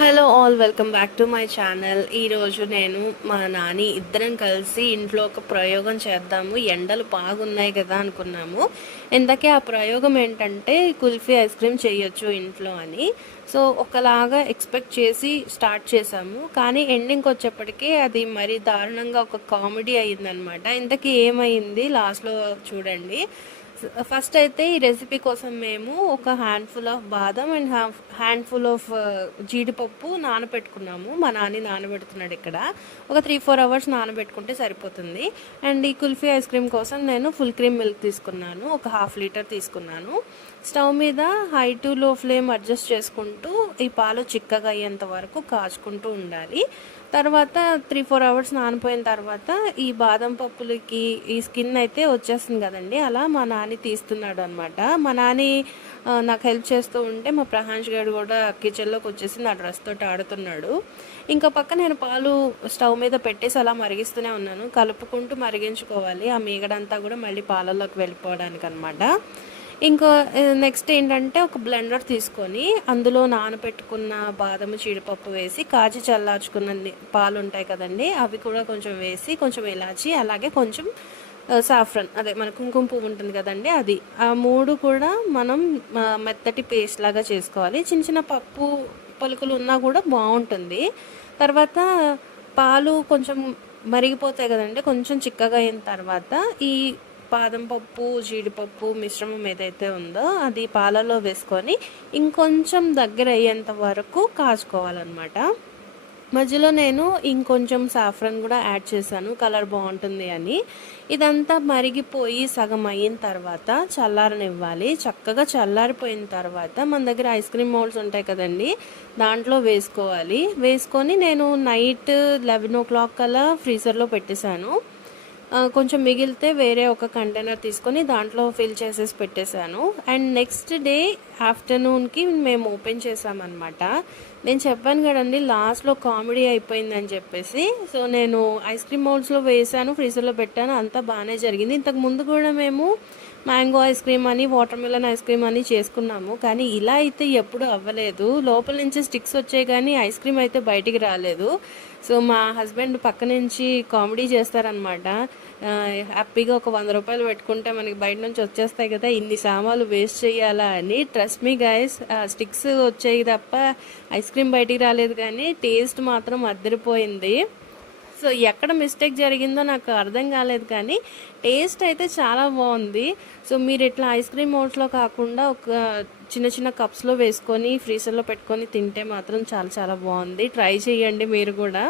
Hello all, welcome back to my channel. ఈరోజు నేను మా నాని ఇద్దరం కలిసి ఇంట్లో ఒక ప్రయోగం చేద్దాము. ఎండలు బాగున్నాయి కదా అనుకున్నాము. ఇంతకీ ఆ ప్రయోగం ఏంటంటే కుల్ఫీ ఐస్ క్రీమ్ చేయొచ్చు ఇంట్లో అని. సో ఒకలాగా ఎక్స్పెక్ట్ చేసి స్టార్ట్ చేసాము, కానీ ఎండింగ్కి వచ్చేప్పటికీ అది మరీ దారుణంగా ఒక కామెడీ అయ్యిందనమాట. ఇంతకీ ఏమైంది లాస్ట్లో చూడండి. ఫస్ట్ అయితే ఈ రెసిపీ కోసం మేము ఒక హ్యాండ్ఫుల్ ఆఫ్ బాదం అండ్ హ్యాండ్ఫుల్ ఆఫ్ జీడిపప్పు నానబెట్టుకున్నాము. మా నాని నానబెడుతున్నాడు ఇక్కడ. ఒక 3-4 అవర్స్ నానబెట్టుకుంటే సరిపోతుంది. అండ్ ఈ కుల్ఫీ ఐస్ క్రీమ్ కోసం నేను ఫుల్ క్రీమ్ మిల్క్ తీసుకున్నాను, ఒక 1/2 లీటర్ తీసుకున్నాను. స్టవ్ మీద హై టు లో ఫ్లేమ్ అడ్జస్ట్ చేసుకుంటూ ఈ పాలు చిక్కగా అయ్యేంత వరకు కాచుకుంటూ ఉండాలి. తర్వాత 3-4 అవర్స్ నానిపోయిన తర్వాత ఈ బాదం పప్పులకి ఈ స్కిన్ అయితే వచ్చేస్తుంది కదండి, అలా మా నాని తీస్తున్నాడు అనమాట. మా నాని నాకు హెల్ప్ చేస్తూ ఉంటే మా ప్రహాంష్ గారు కూడా కిచెన్లోకి వచ్చేసి నా డ్రెస్ తోటి ఆడుతున్నాడు. ఇంకా పక్క నేను పాలు స్టవ్ మీద పెట్టేసి అలా మరిగిస్తూనే ఉన్నాను, కలుపుకుంటూ మరిగించుకోవాలి ఆ మీగడంతా కూడా మళ్ళీ పాలల్లోకి వెళ్ళిపోవడానికి అనమాట. ఇంకా నెక్స్ట్ ఏంటంటే ఒక బ్లెండర్ తీసుకొని అందులో నానబెట్టుకున్న బాదము జీడిపప్పు వేసి కాచి చల్లార్చుకున్న పాలు ఉంటాయి కదండి, అవి కూడా కొంచెం వేసి కొంచెం ఇలాచి అలాగే కొంచెం సాఫ్రన్, అదే మన కుంకుమ పువ్వు ఉంటుంది కదండి, అది ఆ 3 కూడా మనం మెత్తటి పేస్ట్ లాగా చేసుకోవాలి. చిన్న చిన్న పప్పు పలుకులు ఉన్నా కూడా బాగుంటుంది. తర్వాత పాలు కొంచెం మరిగిపోతాయి కదండి, కొంచెం చిక్కగా అయిన తర్వాత ఈ బాదం పప్పు జీడిపప్పు మిశ్రమం ఏదైతే ఉందో అది పాలలో వేసుకొని ఇంకొంచెం దగ్గర అయ్యేంత వరకు కాచుకోవాలన్నమాట. మధ్యలో నేను ఇంకొంచెం సాఫ్రన్ కూడా యాడ్ చేశాను, కలర్ బాగుంటుంది అని. ఇదంతా మరిగిపోయి సగం అయిన తర్వాత చల్లారనివ్వాలి. చక్కగా చల్లారిపోయిన తర్వాత మన దగ్గర ఐస్ క్రీమ్ మౌల్డ్స్ ఉంటాయి కదండి, దాంట్లో వేసుకోవాలి. వేసుకొని నేను నైట్ 11 o'clock కల్లా ఫ్రీజర్లో పెట్టేశాను. కొంచెం మిగిలితే వేరే ఒక కంటైనర్ తీసుకొని దాంట్లో ఫిల్ చేసేసి పెట్టేశాను. అండ్ నెక్స్ట్ డే ఆఫ్టర్నూన్కి మేము ఓపెన్ చేసామన్నమాట. నేను చెప్పాను కదండి లాస్ట్లో కామెడీ అయిపోయిందని చెప్పేసి. సో నేను ఐస్ క్రీమ్ మౌల్డ్స్లో వేసాను, ఫ్రీజర్లో పెట్టాను, అంతా బాగానే జరిగింది. ఇంతకు ముందు కూడా మేము మ్యాంగో ఐస్ క్రీమ్ అని వాటర్ మిలన్ ఐస్ క్రీమ్ అని చేసుకున్నాము, కానీ ఇలా అయితే ఎప్పుడు అవ్వలేదు. లోపల నుంచి స్టిక్స్ వచ్చాయి కానీ ఐస్ క్రీమ్ అయితే బయటికి రాలేదు. సో మా హస్బెండ్ పక్క నుంచి కామెడీ చేస్తారనమాట. హ్యాపీగా ఒక 100 రూపాయలు పెట్టుకుంటే మనకి బయట నుంచి వచ్చేస్తాయి కదా, ఇన్ని సామాన్లు వేస్ట్ చేయాలా అని. ట్రస్ట్ మీ గైస్, స్టిక్స్ వచ్చాయి తప్ప ఐస్ క్రీమ్ బయటికి రాలేదు, కానీ టేస్ట్ మాత్రం అద్దరిపోయింది. సో ఎక్కడ మిస్టేక్ జరిగిందో నాకు అర్థం కాలేదు, కానీ టేస్ట్ అయితే చాలా బాగుంది. సో మీరు ఇట్లా ఐస్ క్రీమ్ మౌల్డ్స్లో కాకుండా ఒక చిన్న చిన్న కప్స్లో వేసుకొని ఫ్రీజర్లో పెట్టుకొని తింటే మాత్రం చాలా చాలా బాగుంది. ట్రై చేయండి మీరు కూడా.